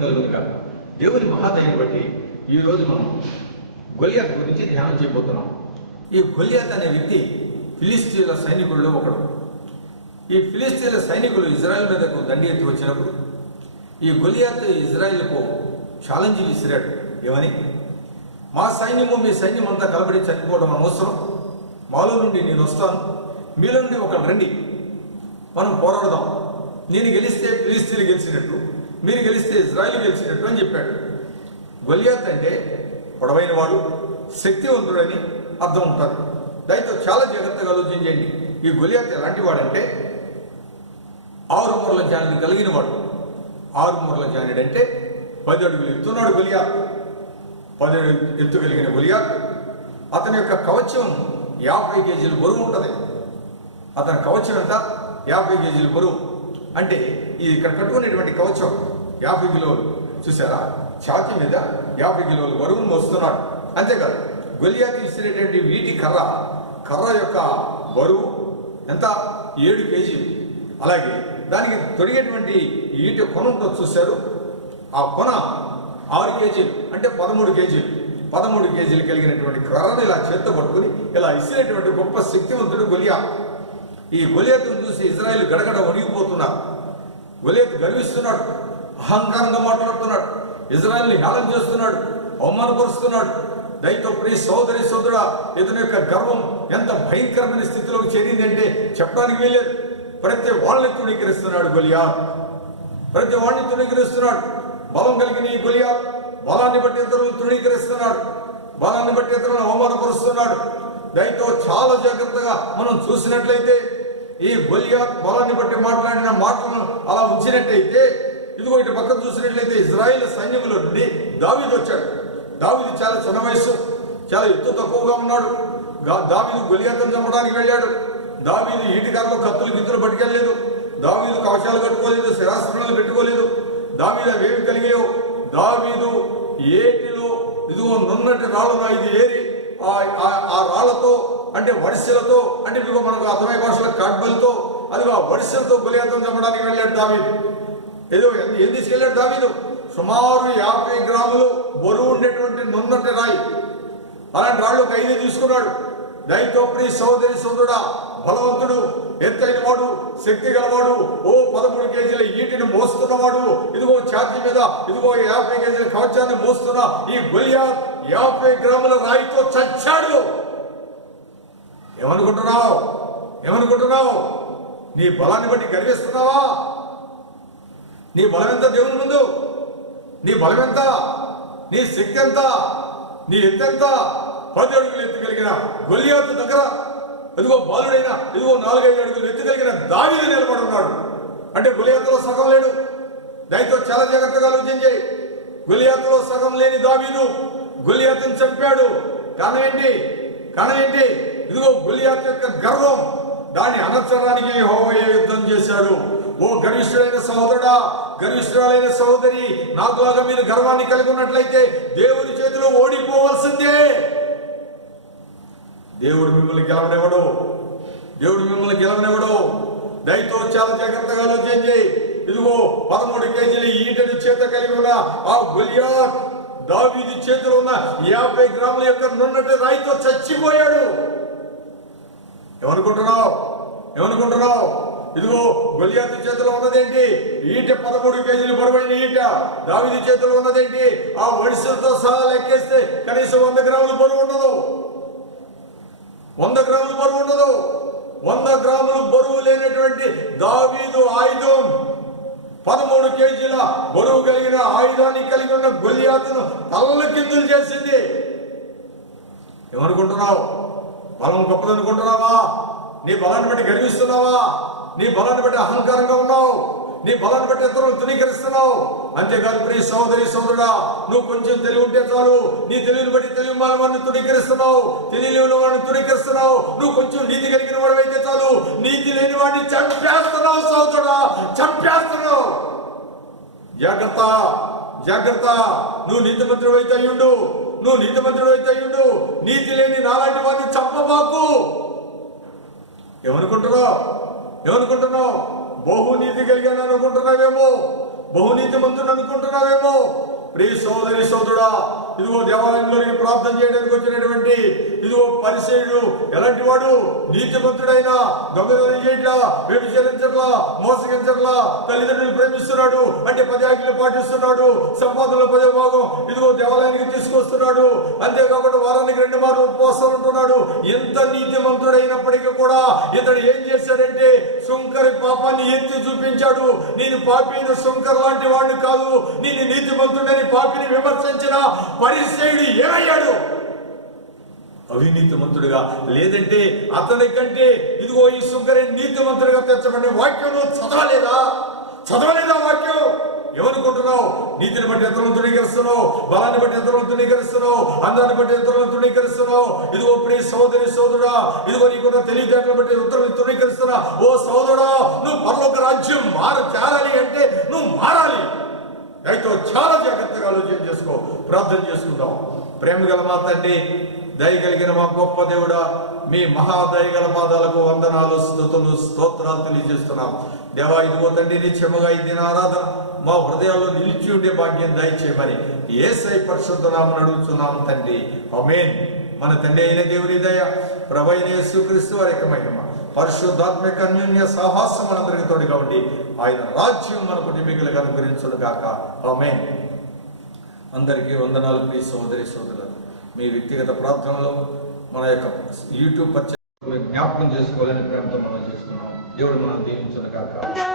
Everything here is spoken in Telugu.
దేవుని మహాదయని బట్టి ఈరోజు మనం గొలియాత్ గురించి ధ్యానం చేయబోతున్నాం. ఈ గొలియాత్ అనే వ్యక్తి ఫిలిస్తీన్ల సైనికుల్లో ఒకడు. ఈ ఫిలిస్తీన్ల సైనికులు ఇజ్రాయెల్ మీదకు దండి ఎత్తి వచ్చినప్పుడు ఈ గొలియాత్ ఇజ్రాయెల్కు ఛాలెంజ్ విసిరాడు. ఏమని? మా సైన్యము మీ సైన్యం అంతా కలబడి చనిపోవడం అనవసరం, మాలో నుండి నేను వస్తాను, మీలో నుండి ఒకరు రండి, మనం పోరాడదాం. నేను గెలిస్తే ఫిలిస్తీన్లు గెలిచినట్టు, మీరు గెలిస్తే ఇజ్రాయెల్ గెలిచినట్టు అని చెప్పాడు. గొలియాత్ అంటే పొడవైన వాడు, శక్తివంతుడని అర్థం ఉంటారు. దాంతో చాలా జాగ్రత్తగా ఆలోచించండి. ఈ గొలియాత్ ఎలాంటి వాడంటే 6 మూరల జానుడు కలిగిన వాడు. 6 మూరల జానుడు అంటే 10 అడుగులు ఎత్తున్నాడు గొలియాత్. 10 అడుగులు ఎత్తు కలిగిన గొలియాత్. అతని యొక్క కవచం 50 కేజీలు బరువు ఉంటుంది. అతని కవచం ఎంత? 50 కేజీలు బరువు. అంటే ఈ ఇక్కడ కట్టుకునేటువంటి కవచం 50 కిలోలు. చూసారా? ఛాతీ మీద 50 కిలోలు బరువును మోస్తున్నాడు. అంతేకాదు, గొలియాత్ ఇచ్చినటువంటి వీటి కర్ర యొక్క బరువు ఎంత? 7 కేజీలు. అలాగే దానికి తొడిగేటువంటి ఈట కొన ఉంటుంది, చూశారు? ఆ కొన 6 కేజీలు, అంటే 13 కేజీలు. 13 కేజీలు కలిగినటువంటి కర్రను ఇలా చేత్తో పట్టుకుని ఇలా ఇచ్చినటువంటి గొప్ప శక్తివంతుడు గొలియాత్. ఈ గొలియాతును చూసి ఇజ్రాయెల్ గడగడ వణిగిపోతున్నారు. గొలియాత్ గర్విస్తున్నాడు, అహంకారంగా మాట్లాడుతున్నాడు, ఇజ్రాయెల్ని హేళన చేస్తున్నాడు, అవమానపరుస్తున్నాడు. దైతో ప్రియ సోదరి సోదరుడా, ఇతని యొక్క గర్వం ఎంత భయంకరమైన స్థితిలోకి చేరిందంటే చెప్పడానికి వీలేదు. ప్రతి వాళ్ళని తృణీకరిస్తున్నాడు గొలియాత్. ప్రతి వాడిని తృణీకరిస్తున్నాడు. బలం కలిగిన ఈ గొలియాత్ బలాన్ని బట్టి ఇతరులను తృణీకరిస్తున్నాడు, బలాన్ని బట్టి ఇతరులను అవమానపరుస్తున్నాడు. దైతో చాలా జాగ్రత్తగా మనం చూసినట్లయితే ఈ గొలియాత్ బలాన్ని బట్టి మాట్లాడిన మాటలను అలా ఉంచినట్లయితే, ఇదిగో ఇటు పక్కన చూసినట్లయితే ఇజ్రాయెల్ సైన్యముల నుండి దావీదు వచ్చాడు. దావీదు చాలా చిన్న వయసు, చాలా ఎత్తు తక్కువగా ఉన్నాడు. దావీదు గొలియాతును చంపడానికి వెళ్ళాడు. దావీదు ఈటికారులో కత్తులు గిత్తులు పట్టుకెళ్ళలేదు. దావీదు కవచాలు కట్టుకోలేదు, శిరాస్త్రాలు పెట్టుకోలేదు. దావీదు అవేమి కలిగేయో. దావీదు ఏటిలో ఇదిగో నున్నటి రాళ్ళను 5 ఏరి ఆ రాళ్లతో, అంటే వడిసెలతో, అంటే ఇదిగో మనకు అర్థమయ్యే భాషలో కాడ్బలతో, అదిగో ఆ వడిసెలతో గొలియాతును చంపడానికి వెళ్ళాడు దావీదు. ఏదో ఏం తీసుకెళ్ళాడు దావీదు? సుమారు 50 గ్రాములు బరువు ఉండేటువంటి నున్నటి రాయి. అలాంటి రాళ్ళు ఒక 5 తీసుకున్నాడు. దైతో ప్రియ సోదరి సోదరుడా, బలవంతుడు, ఎత్తైన వాడు, శక్తి గలవాడు, 13 కేజీల ఈటిని మోస్తున్నవాడు, ఇదిగో ఛాతీ మీద ఇదిగో 50 కేజీల కవచాన్ని మోస్తున్న ఈ గొలియాత్ 50 గ్రాముల రాయితో చచ్చాడు. ఏమనుకుంటున్నావు? నీ బలాన్ని బట్టి గర్విస్తున్నావా? నీ బలం ఎంత దేవుని ముందు? నీ బలం ఎంత? నీ శక్తి ఎంత? నీ ఎత్తెంత? 10 అడుగులు ఎత్తు కలిగిన గొలియాతు దగ్గర ఇదిగో బాలుడైన ఇదిగో 4-5 అడుగులు ఎత్తు కలిగిన దావీదు నిలబడి ఉన్నాడు. అంటే గొలియాతులో సగం లేడు. దాంతో చాలా జాగ్రత్తగా ఆలోచించి, గొలియాతులో సగం లేని దావీదు గొలియాతును చంపాడు. కారణం ఏంటి? ఇదిగో గొలియాతు యొక్క గర్వం. దాన్ని అనర్చడానికి యెహోవా యుద్ధం చేశాడు. ఓ గర్విష్ఠుడైన సహోదరుడా, గర్విష్ఠురాలైన సహోదరి, నాకులాగా మీరు గర్వాన్ని కలిగి ఉన్నట్లయితే దేవుని చేతిలో ఓడిపోవలసిందే. దేవుడు మిమ్మల్ని గెలవనివ్వడు. దయతో చాలా జాగ్రత్తగా ఆలోచించి, ఇదిగో 13 కేజీల ఈటని చేత కలిగి ఉన్న ఆ గొలియాత్ దావీదు చేతిలో ఉన్న 50 గ్రాముల యొక్క నున్నటి రాయితో చచ్చిపోయాడు. ఏమనుకుంటున్నావు? ఇదిగో గొలియాతు చేతిలో ఉన్నదేంటి? ఈట 13 కేజీలు బరువైన ఈట. దావీదు చేతిలో ఉన్నదేంటి? ఆ వడిసెలతో సహా లెక్కేస్తే కనీసం 100 గ్రాములు బరువు ఉండదు. 100 గ్రాములు బరువు ఉండదు. 100 గ్రాములు బరువు లేనటువంటి దావీదు ఆయుధం 13 కేజీల బరువు కలిగిన ఆయుధాన్ని కలిగి ఉన్న గొలియాతును తల్లకిందులు చేసింది. ఏమనుకుంటున్నావు? బలం గొప్పదనుకుంటున్నావా? నీ బలాన్ని బట్టి గర్విస్తున్నావా? నీ బలాన్ని బట్టి అహంకారంగా ఉన్నావు. నీ బలాన్ని బట్టి ఇతరులను తృణీకరిస్తున్నావు. అంతేకాదు ప్రియ సోదరి సోదరుడా, నువ్వు కొంచెం తెలివి ఉంటే చాలు, నీ తెలివిని బట్టి తెలివి వారిని తృణీకరిస్తున్నావు, తెలియని వాడిని తృణీకరిస్తున్నావు. నువ్వు కొంచెం నీతి కలిగిన వాడు అయితే చాలు, నీతి లేని వాడిని చంపేస్తున్నావు. సోదరుడా, చంపేస్తున్నావు. జాగ్రత్త. నువ్వు నీతిమంతుడు అయితే అయ్యుండు. నీతి లేని నాలాంటి వాడిని చంపబాకు. ఏమనుకుంటున్నావు? బహు నీతి కలిగాను అనుకుంటున్నావేమో. బహునీతిమంతుడు అనుకుంటున్నావేమో. ప్రియ సోదరి సోదరుడా, ఇదిగో దేవాలయంలోకి ప్రార్థన చేయడానికి వచ్చినటువంటి ఇదిగో పరిసయ్యుడు ఎలాంటి వాడు? నీతిమంతుడైనా, దొంగతనం చేయట్లా, వ్యభిచరించట్లా, మోసగించట్లా, తల్లిదండ్రులు ప్రేమిస్తున్నాడు, అంటే 10 ఆజ్ఞలు పాటిస్తున్నాడు, సంపాదనలో 10వ భాగం ఇదిగో దేవాలయానికి తీసుకొస్తున్నాడు, అంతేకాకుండా వారానికి 2 మార్లు ఉపవాసాలు ఉంటున్నాడు. ఎంత నీతిమంతుడైనప్పటికీ కూడా ఇతడు ఏం చేశాడంటే సుంకరి పాపాన్ని ఎత్తి చూపించాడు. నేను పాపిని సుంకర్ లాంటి వాడిని కాదు, నేను నీతిమంతుడని పాపిని విమర్శించిన పరిసయ్యుడు ఏమయ్యాడు? అవినీతిమంతుడుగా, లేదంటే అతని కంటే ఇదిగో ఈ సుంకరి నీతిమంతుడిగా తెచ్చబడిన వాక్యం చదవలేదా వాక్యం? ఏమనుకుంటున్నావు? నీతిని బట్టి ఇతరులను తృణీకరిస్తున్నావు, బలాన్ని బట్టి ఇతరులను తృణీకరిస్తున్నావు, అందాన్ని బట్టి ఇతరులను తృణీకరిస్తున్నావు. ఇదిగో ప్రియ సోదరి సోదరుడా, ఇదిగో నీకున్న తెలివితేటలను బట్టి ఇతరులను తృణీకరిస్తున్నా. ఓ సోదరుడా, నువ్వు పరలోక రాజ్యం చేరాలి అంటే నువ్వు మారాలి. అయితే చాలా జాగ్రత్తగా ఆలోచన చేసుకో. ప్రార్థన చేసుకుందాం. ప్రేమ గల మా తండ్రి, దయగలిగిన మా గొప్ప దేవుడా, మీ మహాదయగల పాదాలకు వందనాలు, స్తుతులు, స్తోత్రాలు తెలియజేస్తున్నాం. దేవా, ఇదిగో తండ్రి, నిత్యముగా ఈ దిన ఆరాధన మా హృదయాల్లో నిలిచి ఉండే భాగ్యం దయచేయమని యేసయ్య పరిశుద్ధ నామమున అడుగుతున్నాం తండ్రి. ఆమేన్. మన తండ్రి అయిన దేవుని దయ, ప్రభు అయిన యేసుక్రీస్తు వారి యొక్క మహిమ, పరిశుద్ధాత్మక అన్యోన్య సహవాసం మనందరికీ తోడుగా ఉండి ఆయన రాజ్యం మన కుటుంబీకులకు అనుగ్రహించును గాక. ఆమేన్. అందరికీ వందనాలు. ప్రియ సోదరి సోదరులు, మీ వ్యక్తిగత ప్రార్థనలో మన యొక్క యూట్యూబ్ పరిచయం జ్ఞాపకం చేసుకోవాలని ప్రేమతో మనం చేస్తున్నాం. దేవుడు మనం దీవించును గాక.